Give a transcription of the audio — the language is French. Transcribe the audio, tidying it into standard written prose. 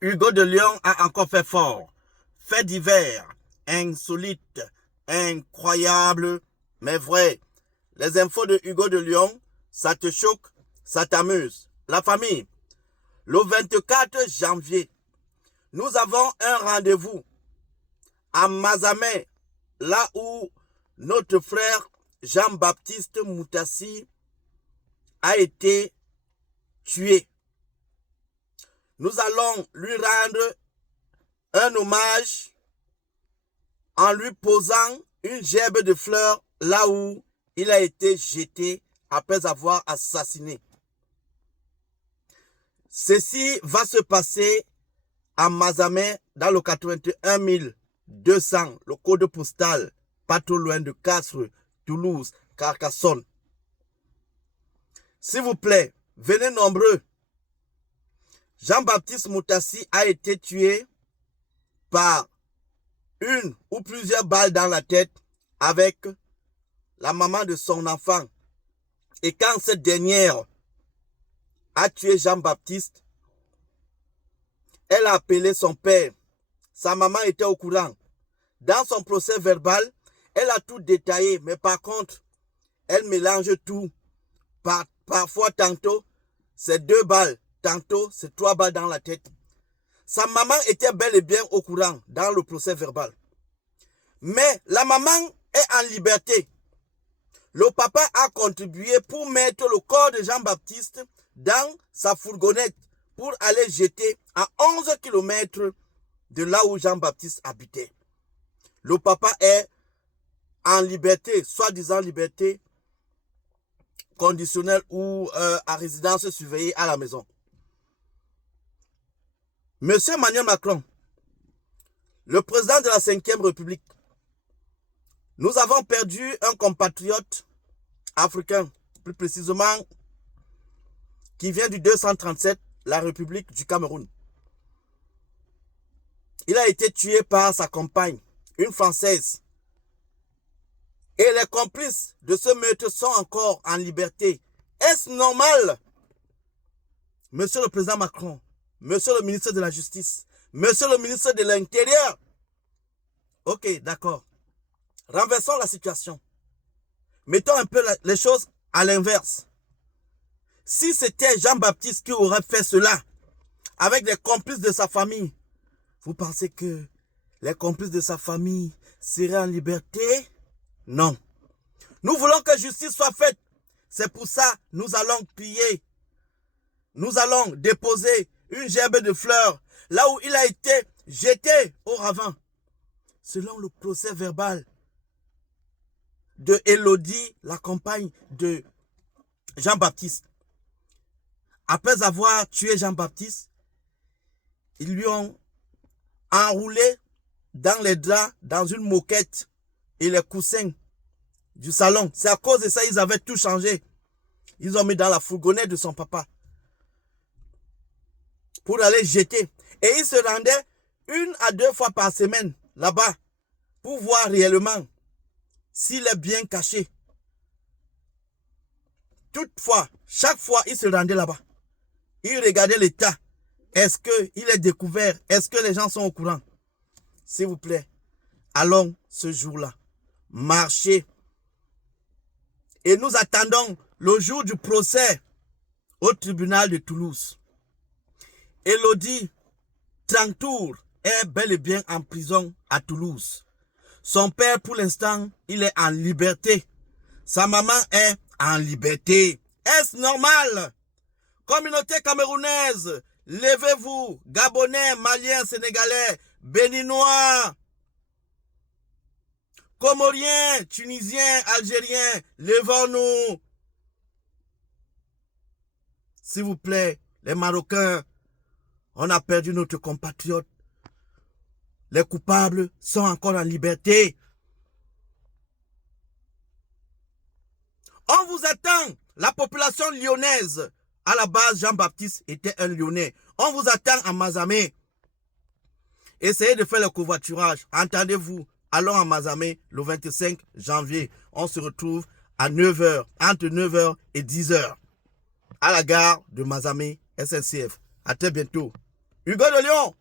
Hugo de Lyon a encore fait fort. Fait divers, insolite, incroyable, mais vrai. Les infos de Hugo de Lyon, ça te choque, ça t'amuse. La famille, le 24 janvier, nous avons un rendez-vous à Mazamet, là où notre frère Jean-Baptiste Moutassi a été tué. Nous allons lui rendre un hommage en lui posant une gerbe de fleurs là où il a été jeté après avoir assassiné. Ceci va se passer à Mazamet dans le 81 200, le code postal, pas trop loin de Castres, Toulouse, Carcassonne. S'il vous plaît, venez nombreux. Jean-Baptiste Moutassi a été tué par une ou plusieurs balles dans la tête avec la maman de son enfant. Et quand cette dernière a tué Jean-Baptiste, elle a appelé son père. Sa maman était au courant. Dans son procès verbal, elle a tout détaillé, mais par contre, elle mélange tout. Parfois, tantôt, c'est 2 balles, tantôt, c'est 3 balles dans la tête. Sa maman était bel et bien au courant dans le procès verbal. Mais la maman est en liberté. Le papa a contribué pour mettre le corps de Jean-Baptiste dans sa fourgonnette pour aller jeter à 11 km de là où Jean-Baptiste habitait. Le papa est en liberté, soi-disant liberté conditionnelle ou à résidence surveillée à la maison. Monsieur Emmanuel Macron, le président de la 5e République, nous avons perdu un compatriote africain, plus précisément, qui vient du 237, la République du Cameroun. Il a été tué par sa compagne, une Française. Et les complices de ce meurtre sont encore en liberté. Est-ce normal? Monsieur le président Macron, monsieur le ministre de la Justice, monsieur le ministre de l'Intérieur. Ok, d'accord. Renversons la situation. Mettons un peu les choses à l'inverse. Si c'était Jean-Baptiste qui aurait fait cela, avec des complices de sa famille, vous pensez que les complices de sa famille seraient en liberté? Non. Nous voulons que justice soit faite. C'est pour ça que nous allons prier. Nous allons déposer une gerbe de fleurs là où il a été jeté au ravin. Selon le procès verbal de Élodie, la compagne de Jean-Baptiste. Après avoir tué Jean-Baptiste, ils lui ont enroulé dans les draps, dans une moquette et les coussins du salon. C'est à cause de ça qu'ils avaient tout changé. Ils ont mis dans la fourgonnette de son papa pour aller jeter. Et ils se rendaient 1 à 2 fois par semaine là-bas pour voir réellement s'il est bien caché. Toutefois, chaque fois, ils se rendaient là-bas. Ils regardaient l'état. Est-ce qu'il est découvert? Est-ce que les gens sont au courant? S'il vous plaît, allons ce jour-là. Marcher. Et nous attendons le jour du procès au tribunal de Toulouse. Élodie Trantour est bel et bien en prison à Toulouse. Son père, pour l'instant, il est en liberté. Sa maman est en liberté. Est-ce normal? Communauté camerounaise, levez-vous. Gabonais, Maliens, Sénégalais, Béninois, Comoriens, Tunisiens, Algériens, levons-nous. S'il vous plaît, les Marocains, on a perdu notre compatriote. Les coupables sont encore en liberté. On vous attend. La population lyonnaise, à la base, Jean-Baptiste était un Lyonnais. On vous attend à Mazamet. Essayez de faire le covoiturage. Entendez-vous, allons à Mazamet le 25 janvier. On se retrouve à 9h, entre 9h et 10h, à la gare de Mazamet SNCF. À très bientôt. Hugo de Lyon,